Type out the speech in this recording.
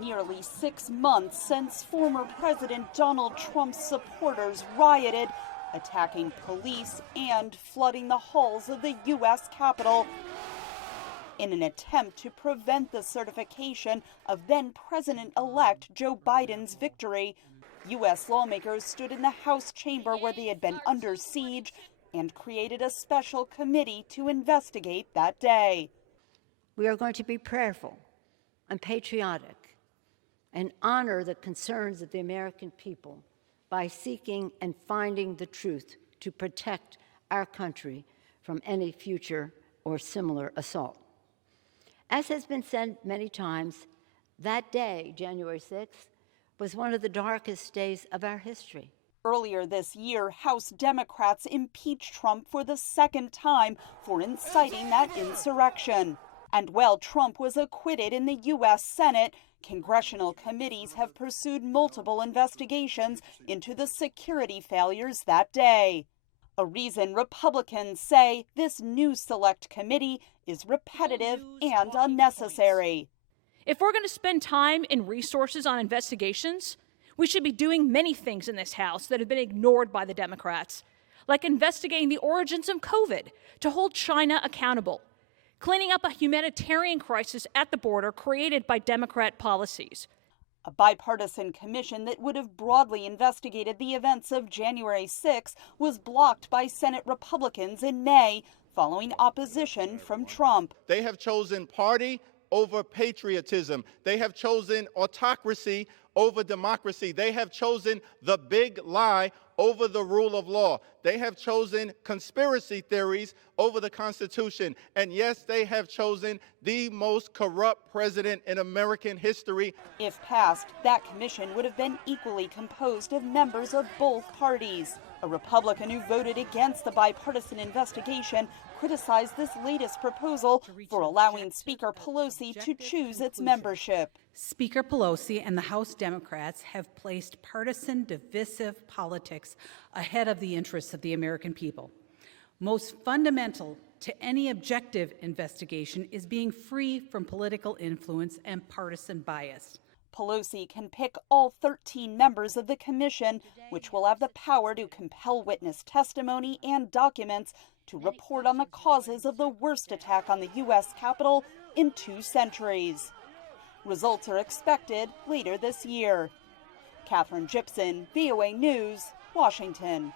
Nearly 6 months since former President Donald Trump's supporters rioted, attacking police and flooding the halls of the U.S. Capitol in an attempt to prevent the certification of then-President-elect Joe Biden's victory. U.S. lawmakers stood in the House chamber where they had been under siege and created a special committee to investigate that day. We are going to be prayerful and patriotic and honor the concerns of the American people by seeking and finding the truth to protect our country from any future or similar assault. As has been said many times, that day, January 6th, was one of the darkest days of our history. Earlier this year, House Democrats impeached Trump for the second time for inciting that insurrection. And while Trump was acquitted in the U.S. Senate, congressional committees have pursued multiple investigations into the security failures that day. A reason Republicans say this new select committee is repetitive and unnecessary. If we're going to spend time and resources on investigations, we should be doing many things in this House that have been ignored by the Democrats, like investigating the origins of COVID to hold China accountable, cleaning up a humanitarian crisis at the border created by Democrat policies. A bipartisan commission that would have broadly investigated the events of January 6 was blocked by Senate Republicans in May, following opposition from Trump. They have chosen party over patriotism. They have chosen autocracy over democracy. They have chosen the big lie over the rule of law. They have chosen conspiracy theories over the Constitution. And yes, they have chosen the most corrupt president in American history. If passed, that commission would have been equally composed of members of both parties. A Republican who voted against the bipartisan investigation criticized this latest proposal for allowing Speaker Pelosi to choose its membership. Speaker Pelosi and the House Democrats have placed partisan, divisive politics ahead of the interests of the American people. Most fundamental to any objective investigation is being free from political influence and partisan bias. Pelosi can pick all 13 members of the commission, which will have the power to compel witness testimony and documents to report on the causes of the worst attack on the U.S. Capitol in 2 centuries. Results are expected later this year. Katherine, VOA News, Washington.